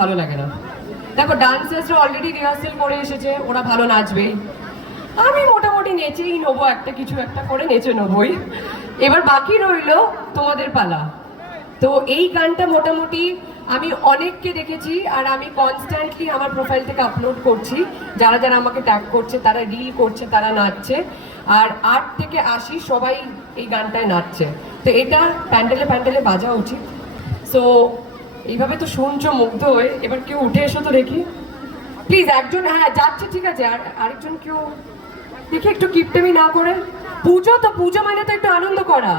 ভালো লাগে না। দেখো ডান্সার্সরা অলরেডি রিহার্সেল করে এসেছে, ওরা ভালো নাচবেই, আমি মোটামুটি নেচেই নেবো, একটা কিছু একটা করে নেচে নেবই। এবার বাকি রইল তোমাদের পালা। তো এই গানটা মোটামুটি আমি অনেককে দেখেছি, আর আমি কনস্ট্যান্টলি আমার প্রোফাইল থেকে আপলোড করছি, যারা যারা আমাকে ট্যাগ করছে, তারা রিল করছে, তারা নাচছে, আর 8 থেকে 80 সবাই এই গানটায় নাচছে। তো এটা প্যান্ডেলে প্যান্ডেলে বাজা উচিত। সো এইভাবে তো শুনছো মুগ্ধ হয়ে, এবার কেউ উঠে এসো তো দেখি প্লিজ। একজন, হ্যাঁ যাচ্ছে, ঠিক আছে, আর আরেকজন কেউ দেখি একটু কিপটেমি না করে। পুজো তো, পুজো মানে তো একটু আনন্দ করা।